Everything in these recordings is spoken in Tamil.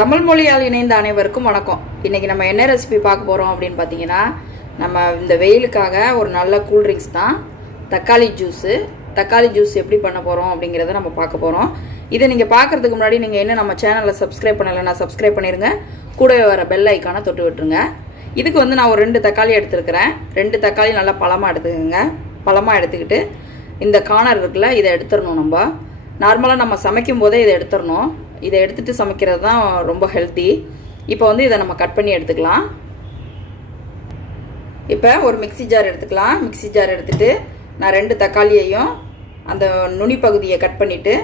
தமிழ் மொழியால் இணைந்த அனைவருக்கும் வணக்கம். இன்றைக்கி நம்ம என்ன ரெசிபி பார்க்க போகிறோம் அப்படின்னு பார்த்தீங்கன்னா, நம்ம இந்த வெயிலுக்காக ஒரு நல்ல கூல்ட்ரிங்க்ஸ் தான் தக்காளி ஜூஸு. தக்காளி ஜூஸ் எப்படி பண்ண போகிறோம் அப்படிங்கிறத நம்ம பார்க்க போகிறோம். இதை நீங்கள் பார்க்குறதுக்கு முன்னாடி நீங்கள் என்ன நம்ம சேனலில் சப்ஸ்கிரைப் பண்ணலைன்னா சப்ஸ்கிரைப் பண்ணிடுங்க. கூடவே வர பெல் ஐக்கானை தொட்டு விட்டுருங்க. இதுக்கு வந்து நான் ஒரு 2 தக்காளி எடுத்துருக்கிறேன். 2 தக்காளி நல்லா பழமாக எடுத்துக்கோங்க. பழமாக எடுத்துக்கிட்டு இந்த கார்னர் இருக்குல்ல, இதை எடுத்துடணும். நம்ம நார்மலாக நம்ம சமைக்கும் போதே இதை எடுத்துடணும். இதை எடுத்துகிட்டு சமைக்கிறது தான் ரொம்ப ஹெல்த்தி. இப்போ வந்து இதை நம்ம கட் பண்ணி எடுத்துக்கலாம். இப்போ ஒரு மிக்ஸி ஜார் எடுத்துக்கலாம். மிக்ஸி ஜார் எடுத்துகிட்டு நான் 2 தக்காளியையும் அந்த நுனி பகுதியை கட் பண்ணிவிட்டு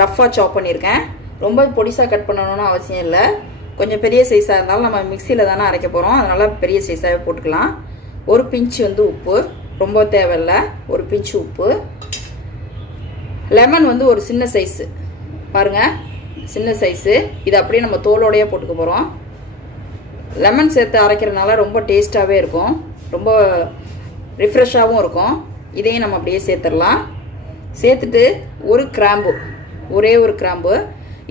ரஃப்பாக சாப் பண்ணியிருக்கேன். ரொம்ப பொடிசாக கட் பண்ணணும்னு அவசியம் இல்லை. கொஞ்சம் பெரிய சைஸாக இருந்தாலும் நம்ம மிக்சியில் தானே அரைக்க போகிறோம், அதனால் பெரிய சைஸாகவே போட்டுக்கலாம். ஒரு பிஞ்ச் வந்து உப்பு, ரொம்ப தேவையில்லை, ஒரு பிஞ்ச் உப்பு. லெமன் வந்து ஒரு சின்ன சைஸு பாருங்கள், சின்ன சைஸு. இது அப்படியே நம்ம தோலோடையே போட்டுக்க போகிறோம். லெமன் சேர்த்து அரைக்கிறதுனால ரொம்ப டேஸ்ட்டாகவே இருக்கும், ரொம்ப ரிஃப்ரெஷ்ஷாகவும் இருக்கும். இதையும் நம்ம அப்படியே சேர்த்துடலாம். சேர்த்துட்டு ஒரு கிராம்பு, ஒரே ஒரு கிராம்பு.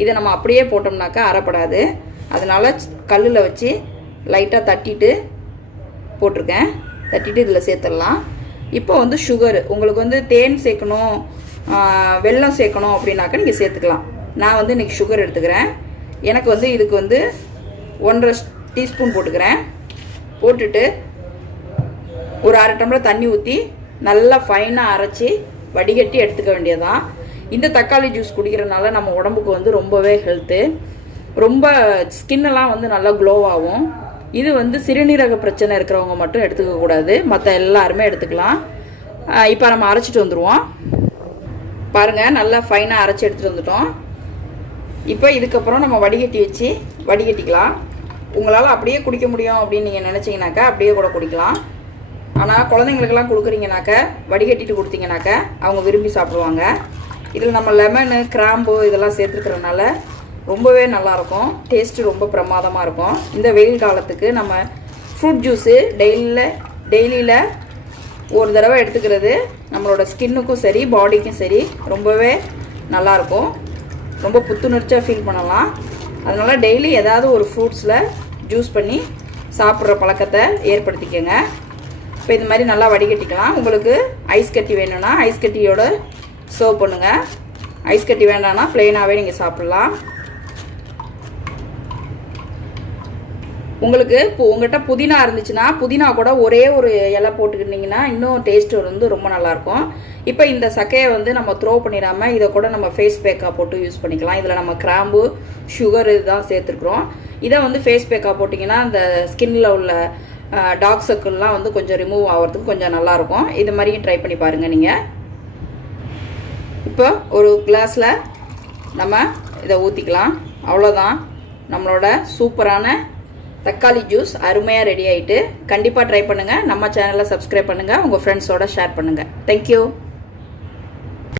இதை நம்ம அப்படியே போட்டோம்னாக்கா அரைப்படாது, அதனால் கல்லில் வச்சு லைட்டாக தட்டிட்டு போட்டிருக்கேன். தட்டிட்டு இதில் சேர்த்துடலாம். இப்போ வந்து சுகரு, உங்களுக்கு வந்து தேன் சேர்க்கணும், வெல்லம் சேர்க்கணும் அப்படின்னாக்கா நீங்கள் சேர்த்துக்கலாம். நான் வந்து இன்றைக்கி சுகர் எடுத்துக்கிறேன். எனக்கு வந்து இதுக்கு வந்து 1.5 டீஸ்பூன் போட்டுக்கிறேன். போட்டுட்டு ஒரு 1/2 டம்ளர் தண்ணி ஊற்றி நல்லா ஃபைனாக அரைச்சி வடிகட்டி எடுத்துக்க வேண்டியதான். இந்த தக்காளி ஜூஸ் குடிக்கிறதுனால நம்ம உடம்புக்கு வந்து ரொம்பவே ஹெல்த்து. ரொம்ப ஸ்கின்னெல்லாம் வந்து நல்லா க்ளோவாகும். இது வந்து சிறுநீரக பிரச்சனை இருக்கிறவங்க மட்டும் எடுத்துக்கக்கூடாது, மற்ற எல்லாருமே எடுத்துக்கலாம். இப்போ நம்ம அரைச்சிட்டு வந்துடுவோம். பாருங்கள், நல்லா ஃபைனாக அரைச்சி எடுத்துகிட்டு வந்துட்டோம். இப்போ இதுக்கப்புறம் நம்ம வடிகட்டி வச்சு வடிகட்டிக்கலாம். உங்களால் அப்படியே குடிக்க முடியும் அப்படின்னு நீங்கள் நினச்சிங்கனாக்கா அப்படியே கூட குடிக்கலாம். ஆனால் குழந்தைங்களுக்கெல்லாம் கொடுக்குறீங்கனாக்கா வடிகட்டிட்டு கொடுத்தீங்கனாக்கா அவங்க விரும்பி சாப்பிடுவாங்க. இதில் நம்ம லெமனு, கிராம்பு இதெல்லாம் சேர்த்துருக்கிறதுனால ரொம்பவே நல்லாயிருக்கும். டேஸ்ட்டு ரொம்ப பிரமாதமாக இருக்கும். இந்த வெயில் காலத்துக்கு நம்ம ஃப்ரூட் ஜூஸு டெய்லியில் ஒரு தடவை எடுத்துக்கிறது நம்மளோட ஸ்கின்னுக்கும் சரி பாடிக்கும் சரி ரொம்பவே நல்லாயிருக்கும். ரொம்ப புத்துணர்ச்சியாக ஃபீல் பண்ணலாம். அதனால் டெய்லி ஏதாவது ஒரு ஃப்ரூட்ஸில் ஜூஸ் பண்ணி சாப்பிட்ற பழக்கத்தை ஏற்படுத்திக்கோங்க. இப்போ இது மாதிரி நல்லா வடிகட்டிக்கலாம். உங்களுக்கு ஐஸ் கட்டி வேணும்னா ஐஸ் கட்டியோட சர்வ் பண்ணுங்கள். ஐஸ் கட்டி வேண்டாம்னா ப்ளெயினாகவே நீங்கள் சாப்பிட்லாம். உங்களுக்கு இப்போ உங்கள்கிட்ட புதினா இருந்துச்சுன்னா புதினா கூட ஒரே ஒரு இலை போட்டுக்கிட்டிங்கன்னா இன்னும் டேஸ்ட்டு வந்து ரொம்ப நல்லாயிருக்கும். இப்போ இந்த சக்கையை வந்து நம்ம த்ரோ பண்ணிடாமல் இதை கூட நம்ம ஃபேஸ் பேக்காக போட்டு யூஸ் பண்ணிக்கலாம். இதில் நம்ம கிராம்பு, சுகர் இதுதான் சேர்த்துருக்குறோம். இதை வந்து ஃபேஸ் பேக்காக போட்டிங்கன்னா அந்த ஸ்கின்னில் உள்ள டார்க் சர்க்கிள்லாம் வந்து கொஞ்சம் ரிமூவ் ஆகிறதுக்கு கொஞ்சம் நல்லாயிருக்கும். இது மாதிரியும் ட்ரை பண்ணி பாருங்கள் நீங்கள். இப்போ ஒரு கிளாஸில் நம்ம இதை ஊற்றிக்கலாம். அவ்வளோதான், நம்மளோட சூப்பரான தக்காளி ஜூஸ் அருமையாக ரெடி ஆகிட்டு. கண்டிப்பாக ட்ரை பண்ணுங்கள். நம்ம சேனலை சப்ஸ்கிரைப் பண்ணுங்கள், உங்கள் ஃப்ரெண்ட்ஸோட ஷேர் பண்ணுங்கள். தேங்க்யூ.